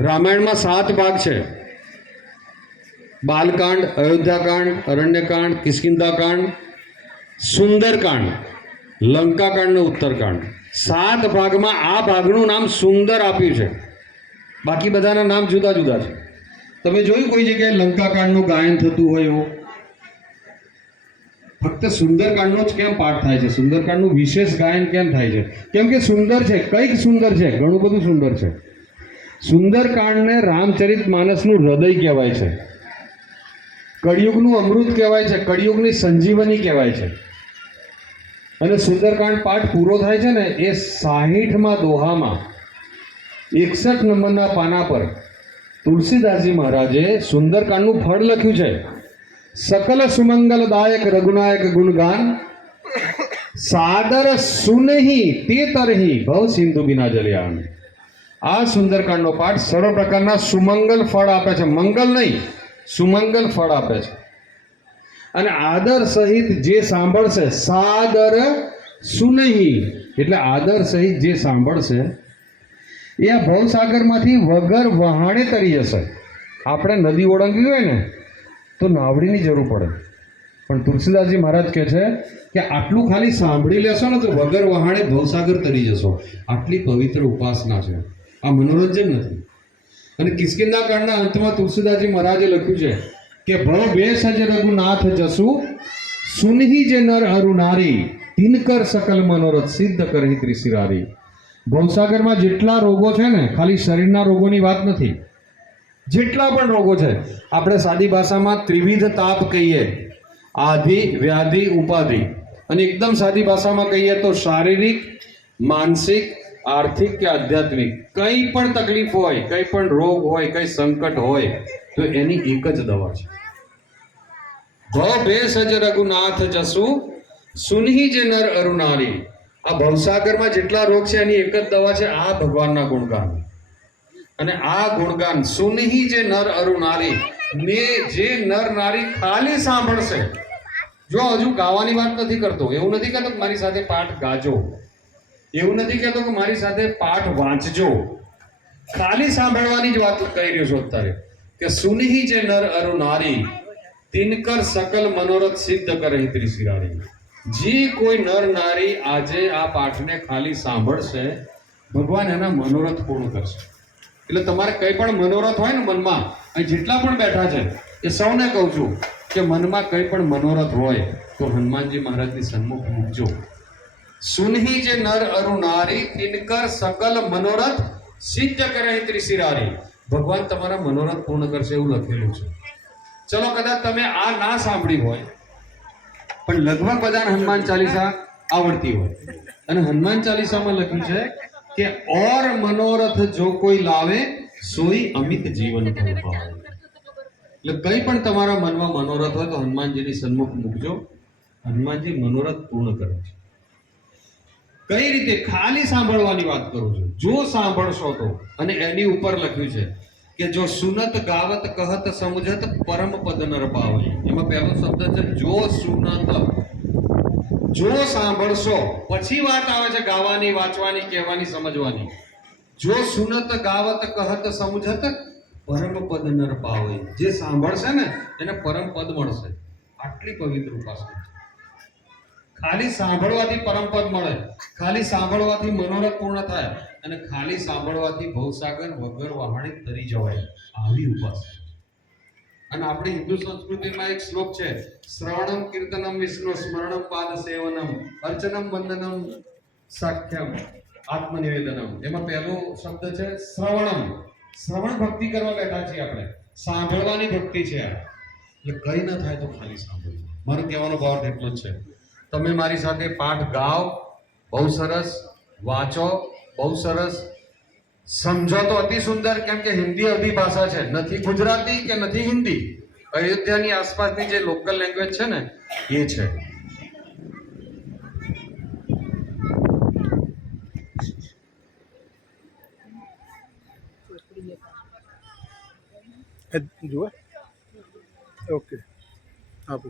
રામાયણમાં 7 ભાગ છે. બાલકાંડ, અયોધ્યાકાંડ, અરણ્યકાંડ, કિષ્કિંધાકાંડ, સુંદરકાંડ, લંકાકાંડ ને ઉત્તરકાંડ. 7 ભાગમાં આ ભાગનું નામ સુંદર આપ્યું છે. બાકી બધાના નામ જુદા જુદા છે. તમે જોયું કોઈ જગ્યાએ લંકાકાંડનું ગાયન થતું હોય એવું? ફક્ત સુંદરકાંડનો જ કેમ પાઠ થાય છે? સુંદરકાંડનું વિશેષ ગાયન કેમ થાય છે? કેમ કે સુંદર છે. કંઈક સુંદર છે, ઘણું બધું સુંદર છે. સુંદરકાંડને રામચરિત માનસનું હૃદય કહેવાય છે, કળિયુગનું અમૃત કહેવાય છે, કળિયુગની સંજીવની કહેવાય છે. અને સુંદરકાંડ પાઠ પૂરો થાય છે ને એ 60મા દોહામાં 61 નંબરના પાના પર તુલસીદાસજી મહારાજે સુંદરકાંડનું ફળ લખ્યું છે. સકલ સુમંગલદાયક રઘુનાયક ગુણગાન સાદર સુનહી તે તરહી ભવ સિંધુ બિના જલ્યાણ. આ સુંદરકાંડનો પાઠ સર્વ પ્રકારના સુમંગલ ફળ આપે છે. મંગલ નહીં, સુમંગલ ફળ આપે છે. અને આદર સહિત જે સાંભળશે, સાદર સુનહી એટલે આદર સહિત જે સાંભળશે એ આ ભવસાગરમાંથી વગર વહાણે તરી જશે. આપણે નદી ઓળંગવી હોય ને તો નાવડીની જરૂર પડે, પણ તુલસીદાસજી મહારાજ કહે છે કે આટલું ખાલી સાંભળી લેશો ને તો વગર વહાણે ભવસાગર તરી જશો. આટલી પવિત્ર ઉપાસના છે, આ મનોરંજન નથી. અને કિષ્કિંધાકાંડના અંતમાં તુલસીદાસજી મહારાજે લખ્યું છે કે ભવ બેસ જ રઘુનાથ જસુ સુનહી જે નર અરુ નારી તિનકર સકલ મનોરથ સિદ્ધ કરહી ત્રિશિરારી. ભવસાગરમાં જેટલા રોગો છે ને, ખાલી શરીરના રોગોની વાત નથી, જેટલા પણ રોગો છે આપણે સાદી ભાષામાં ત્રિવિધ તાપ કહીએ, આધિ, વ્યાધિ, ઉપાધિ. અને એકદમ સાદી ભાષામાં કહીએ તો શારીરિક, માનસિક, આર્થિક કે આધ્યાત્મિક કંઈ પણ તકલીફ હોય, કંઈ પણ રોગ હોય, કંઈ સંકટ હોય તો એની એક જ દવા છે. ભવ ભેષજ રઘુનાથ જસુ સુનહી જે નર અરુ નારી. આ ભવસાગરમાં જેટલા રોગ છે એની એક જ દવા છે, આ ભગવાનના ગુણગાન. અને આ ગુણગાન સુનહી જે નર અરુ નારી ને જે નર નારી ખાલી સાંભળશે. જો હજુ ગાવાની વાત નથી કરતો, એવું નથી કહેતો કે મારી સાથે પાઠ ગાજો, એવું નથી કહેતો કે મારી સાથે પાઠ વાંચજો, ખાલી સાંભળવાની જ વાત કહી રહ્યો છું અત્યારે. કે સુનહી જે નર અરુ નારી તિનકર સકલ મનોરથ સિદ્ધ કરહી ત્રિશિરારી. જે કોઈ નર નારી આજે આ પાઠને ખાલી સાંભળશે, ભગવાન એના મનોરથ પૂર્ણ કરશે. એટલે તમારે કંઈ પણ મનોરથ હોય ને મનમાં, અહીં જેટલા પણ બેઠા છે એ સૌને કહું છું કે મનમાં કંઈ પણ મનોરથ હોય તો હનુમાનજી મહારાજની સન્મુખ મૂકજો. સુનહી જે નર અરુ નારી તિનકર સકલ મનોરથ સિદ્ધ કરહી ત્રિશિરારી. ભગવાન તમારા મનોરથ પૂર્ણ કરશે એવું લખેલું છે. ચલો કદાચ તમે આ ના સાંભળી હોય પણ લગભગ બધાને હનુમાન ચાલીસા આવડતી હોય, અને હનુમાન ચાલીસામાં લખ્યું છે કે ઓર મનોરથ જો કોઈ લાવે સોઈ અમિત જીવન ફળ પાવે. એટલે કંઈ પણ તમારા મનમાં મનોરથ હોય તો હનુમાનજીની સન્મુખ મૂકજો, હનુમાનજી મનોરથ પૂર્ણ કરે છે. કઈ રીતે? ખાલી સાંભળવાની વાત કરું છું. જો સાંભળશો તો, અને એની ઉપર લખ્યું છે કે જો સુનત ગાવત કહત સમજત પરમ પદ નર પાવે. એમાં પહેલો શબ્દ છે જો સુનત. જો સાંભળશો, પછી વાત આવે છે ગાવાની, વાંચવાની, કહેવાની, સમજવાની. જો સુનત ગાવત કહત સમજત પરમ પદ નર પાવે. જે સાંભળશે ને એને પરમ પદ મળશે. આટલી પવિત્ર ઉપાસના. ખાલી સાંભળવાથી પરમ પદ મળે, ખાલી સાંભળવાથી મનોરથ પૂર્ણ થાય, અને ખાલી સાંભળવાથી ભવસાગર વગર વહાણે તરી જવાય. આવી ઉપાસના. અને આપણી હિન્દુ સંસ્કૃતિમાં એક શ્લોક છે, શ્રવણમ કીર્તનમ વિષ્ણુ સ્મરણમ પાદ સેવનમ અર્ચનમ વંદનમ સાખ્યમ આત્મનિવેદનમ. એમાં પહેલો શબ્દ છે શ્રવણમ. શ્રવણ ભક્તિ કરવા બેઠા છીએ આપણે, સાંભળવાની ભક્તિ છે આ. એટલે કઈ ન થાય તો ખાલી સાંભળવું. મારો કહેવાનો ભાવ એટલો જ છે. તમે મારી સાથે પાઠ ગાઓ, બહુ સરસ, વાંચો, બહુ સરસ, સમજો તો અતિ સુંદર. કેમ કે હિન્દી અવધી ભાષા છે, નથી ગુજરાતી કે નથી હિન્દી. અયોધ્યાની આસપાસની જે લોકલ લેંગ્વેજ છે ને એ છે. જુઓ, ઓકે આપો.